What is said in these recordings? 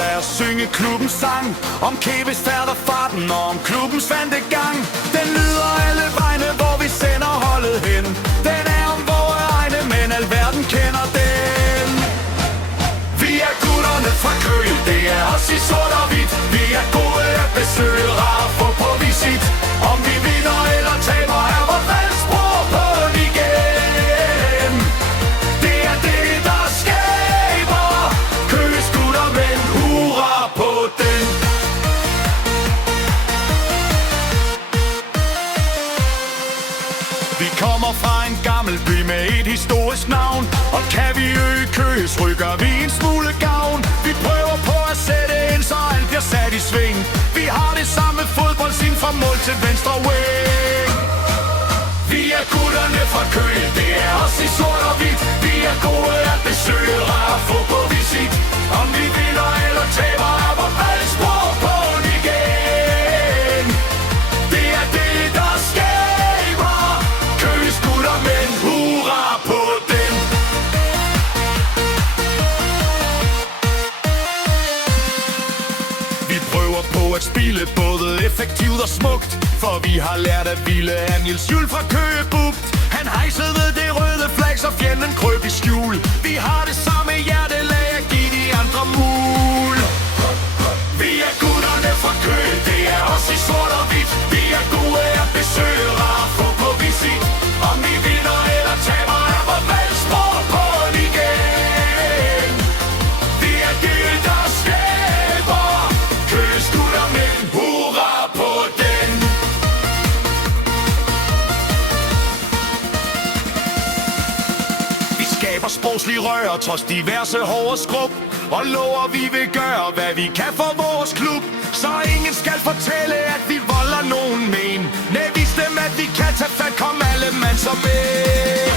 lad os synge klubbens sang om Keves færd og farten og om klubbens vante gang. Den lyder alle vegne, hvor vi sender holdet hen. Den er om vore egne, men alverden kender den. Vi er gutterne fra Køge, det er os i sort og hvidt. Vi er gode at besøge, rare få på visit. Om vi vinder eller taber, er vores valgsprog på igen. Det er det, der skaber Køges gutter, men hurra på den. Vi kommer fra en gammel by med et historisk navn, og kan vi øge Køges, rykker vi en smule gavn. Vi prøver på at sætte ind, så alt bliver sat i sving. Vi har det samme fodboldsin fra mål til venstre wing. Vi er gutterne fra Køge, det er os i sort og hvidt. Vi er gode at besøge, rare få på visit. Om vi vinder eller taber, er vores valgsprog på igen. Det er det, der skaber Køges gutter, men hurra på den. Vi prøver på at spille både effektivt og smukt, for vi har lært at ville af Niels Juhl fra Køge Bugt. Han hejsede ved det røde flag, så fjenden krøb i skjul. Vi har det samme hjertelag at give de andre mul. Vi er gutterne fra Køge, det er os i sort og hvidt. Vi er gode at besøge, rare få på visit. Om vi vinder eller taber, er vores valgsprog på igen. Det er det, der skaber Køges gutter, men hurra på den. Vi skaber sproglig rør trods diverse hårde skrub, og lover vi vil gøre hvad vi kan for vores klub. Så ingen skal fortælle at vi volder nogen men. Nej, vis dem at vi kan tage fat, kom alle mand som med.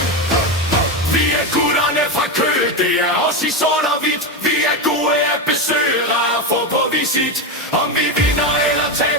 Vi er gutterne fra Køge, det er os i sort og hvidt. Vi er gode at besøge, rare få på visit. Om vi vinder eller taber,